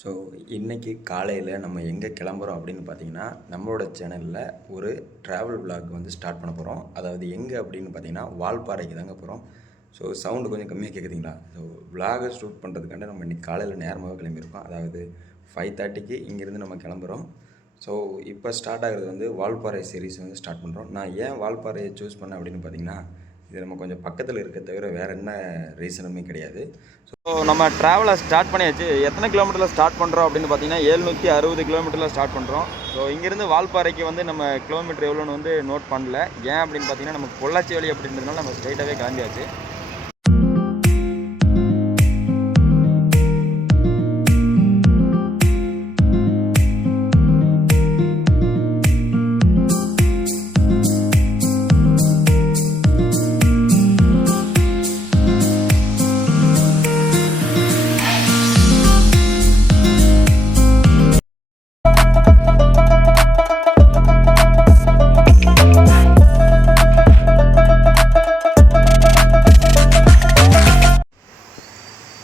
So இன்றைக்கி காலையில் நம்ம எங்கே கிளம்புறோம் அப்படின்னு பார்த்தீங்கன்னா, நம்மளோட சேனலில் ஒரு ட்ராவல் விலாக் வந்து ஸ்டார்ட் பண்ண போகிறோம். அதாவது எங்கே அப்படின்னு பார்த்தீங்கன்னா, வால்பாறைக்கு தாங்க போகிறோம். ஸோ சவுண்டு கொஞ்சம் கம்மியாக கேட்குதுங்களா? ஸோ விலாகை ஷூட் பண்ணுறதுக்காண்டி நம்ம இன்றைக்கி காலையில் நேரமாகவே கிளம்பியிருக்கோம். அதாவது 5:30க்கு இங்கேருந்து நம்ம கிளம்புறோம். ஸோ இப்போ ஸ்டார்ட் ஆகிறது வந்து வால்பாறை சீரீஸ் வந்து ஸ்டார்ட் பண்ணுறோம். நான் ஏன் வால்பாறையை சூஸ் பண்ணேன் அப்படின்னு பார்த்தீங்கன்னா, இது நம்ம கொஞ்சம் பக்கத்தில் இருக்க தவிர வேறு என்ன ரீசனுமே கிடையாது. ஸோ நம்ம ட்ராவலை ஸ்டார்ட் பண்ணியாச்சு. எத்தனை கிலோமீட்டரில் ஸ்டார்ட் பண்ணுறோம் அப்படின்னு பார்த்தீங்கன்னா 760 கிலோமீட்டரில் ஸ்டார்ட் பண்ணுறோம். ஸோ இங்கேருந்து வால்பாறைக்கு வந்து நம்ம கிலோமீட்டர் எவ்வளோன்னு வந்து நோட் பண்ணல. ஏன் அப்படின்னு பார்த்தீங்கன்னா நமக்கு பொள்ளாச்சி வழி அப்படின்றதுனால நம்ம ஸ்ட்ரைட்டாகவே கிளம்பியாச்சு.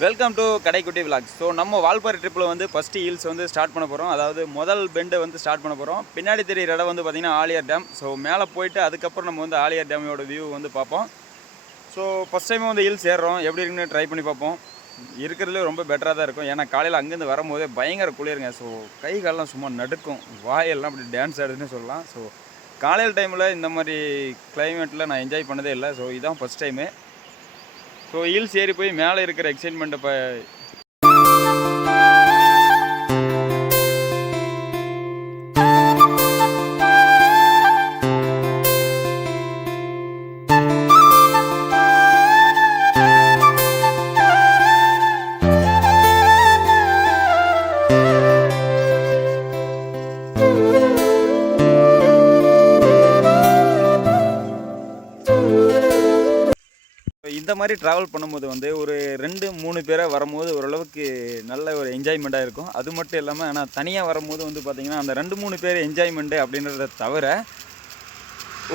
Welcome to Kadaikutty vlogs. So நம்ம வால்பாறை ட்ரிப்பில் வந்து ஃபஸ்ட்டு ஹில்ஸ் வந்து ஸ்டார்ட் பண்ண போகிறோம். அதாவது முதல் பெண்டை வந்து ஸ்டார்ட் பண்ண போகிறோம். பின்னாடி தெரிகிற இடம் வந்து பார்த்திங்கன்னா ஆலியார் டேம். ஸோ மேலே போயிட்டு அதுக்கப்புறம் நம்ம வந்து ஆலியார் டேமோட வியூ வந்து பார்ப்போம். ஸோ ஃபஸ்ட் டைம் வந்து ஹில்ஸ் ஏறுறோம், எப்படி இருக்குன்னு ட்ரை பண்ணி பார்ப்போம். இருக்கிறதுலே ரொம்ப பெட்டராக தான் இருக்கும். ஏன்னா காலையில் அங்கேருந்து வரும்போதே பயங்கர குளிருங்க. ஸோ கை காலெலாம் சும்மா நடுக்கும், வாயெல்லாம் அப்படி டான்ஸ் ஆடுதுன்னு சொல்லலாம். ஸோ காலையில் டைமில் இந்த மாதிரி கிளைமேட்டில் நான் என்ஜாய் பண்ணதே இல்லை. ஸோ இதுதான் ஃபஸ்ட் டைமு. ஸோ ஹில்ஸ் ஏறி போய் மேலே இருக்கிற எக்ஸைட்மெண்ட்டை இந்த மாதிரி ட்ராவல் பண்ணும்போது வந்து ஒரு 2-3 பேராக வரும்போது ஓரளவுக்கு நல்ல ஒரு என்ஜாய்மெண்ட்டாக இருக்கும். அது மட்டும் இல்லாமல் ஆனால் தனியாக வரும்போது வந்து பார்த்திங்கன்னா அந்த 2-3 பேர் என்ஜாய்மெண்ட்டு அப்படின்றத தவிர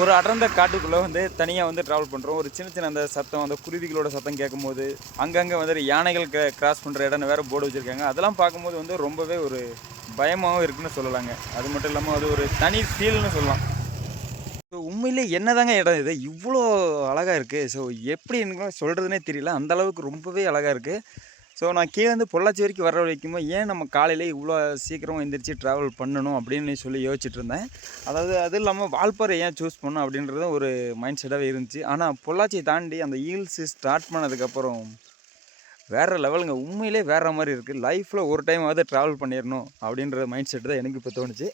ஒரு அடர்ந்த காட்டுக்குள்ளே வந்து தனியாக வந்து ட்ராவல் பண்ணுறோம். ஒரு சின்ன சின்ன அந்த சத்தம், அந்த குருவிகளோட சத்தம் கேட்கும்போது, அங்கங்கே வந்து யானைகள் கிராஸ் பண்ணுற இடம்னு வேறு போர்டு வச்சுருக்காங்க. அதெல்லாம் பார்க்கும்போது வந்து ரொம்பவே ஒரு பயமாகவும் இருக்குதுன்னு சொல்லலாங்க. அது மட்டும் இல்லாமல் அது ஒரு தனி ஃபீல்னு சொல்லலாம். ஸோ உண்மையிலே என்னதாங்க இடம் இது இவ்வளோ அழகாக இருக்குது. ஸோ எப்படி எனக்கு சொல்கிறதுனே தெரியல, அந்தளவுக்கு ரொம்பவே அழகாக இருக்குது. ஸோ நான் கீழேருந்து பொள்ளாச்சி வரைக்கும் வர வரைக்குமோ ஏன் நம்ம காலையிலே இவ்வளோ சீக்கிரம் எந்திரிச்சு ட்ராவல் பண்ணணும் அப்படின்னு சொல்லி யோசிச்சுட்டு இருந்தேன். அதாவது அது இல்லாமல் வால்பாறை ஏன் சூஸ் பண்ணணும் அப்படின்றது ஒரு மைண்ட் செட்டாகவே இருந்துச்சு. ஆனால் பொள்ளாச்சியை தாண்டி அந்த ஹில்ஸு ஸ்டார்ட் பண்ணதுக்கப்புறம் வேறு லெவலுங்க. உண்மையிலே வேறு மாதிரி இருக்குது. லைஃப்பில் ஒரு டைமாவது ட்ராவல் பண்ணிடணும் அப்படின்ற மைண்ட் செட் தான் எனக்கு இப்போ தோணுச்சு.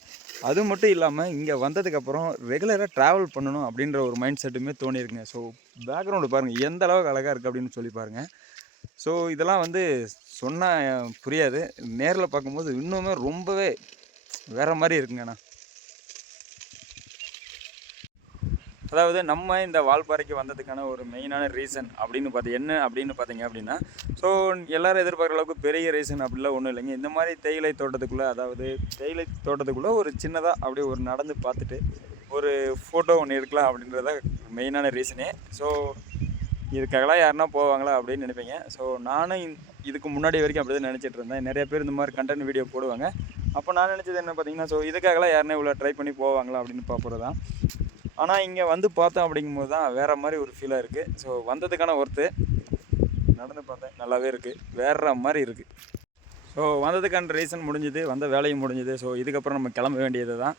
அது மட்டும் இல்லாமல் இங்கே வந்ததுக்கப்புறம் ரெகுலராக ட்ராவல் பண்ணணும் அப்படின்ற ஒரு மைண்ட் செட்டுமே தோணியிருக்குங்க. ஸோ பேக்ரவுண்டு பாருங்கள் எந்த அளவுக்கு அழகாக இருக்குது அப்படின்னு சொல்லி பாருங்கள். ஸோ இதெல்லாம் வந்து சொன்னால் புரியாது, நேரில் பார்க்கும்போது இன்னுமே ரொம்பவே வேறு மாதிரி இருக்குங்கண்ணா. அதாவது நம்ம இந்த வால்பாறைக்கு வந்ததுக்கான ஒரு மெயினான ரீசன் அப்படின்னு பார்த்தீங்க அப்படின்னா, ஸோ எல்லோரும் எதிர்பார்க்குற அளவுக்கு பெரிய ரீசன் அப்படிலாம் ஒன்றும் இல்லைங்க. இந்த மாதிரி தேயிலை தோட்டத்துக்குள்ளே ஒரு சின்னதாக அப்படியே ஒரு நடந்து பார்த்துட்டு ஒரு ஃபோட்டோ ஒன்று எடுக்கலாம் அப்படின்றத மெயினான ரீசனே. ஸோ இதுக்காகலாம் யாருன்னா போவாங்களா அப்படின்னு நினைப்பீங்க. ஸோ நானும் இதுக்கு முன்னாடி வரைக்கும் அப்படி தான் நினச்சிட்டு இருந்தேன். நிறைய பேர் இந்த மாதிரி கண்டென்ட் வீடியோ போடுவாங்க. அப்போ நான் நினச்சது என்ன பார்த்தீங்கன்னா, ஸோ இதுக்காகலாம் யாருன்னா இவ்வளோ ட்ரை பண்ணி போவாங்களா அப்படின்னு பார்க்குறது தான். ஆனால் இங்கே வந்து பார்த்தோம் அப்படிங்கும்போது தான் வேறு மாதிரி ஒரு ஃபீலாக இருக்குது. ஸோ வந்ததுக்கான ஒர்த்து நடந்து பார்த்தேன், நல்லாவே இருக்குது, வேறு மாதிரி இருக்குது. ஸோ வந்ததுக்கான ரீசன் முடிஞ்சுது, வந்த வேலையும் முடிஞ்சுது. ஸோ இதுக்கப்புறம் நம்ம கிளம்ப வேண்டியது தான்.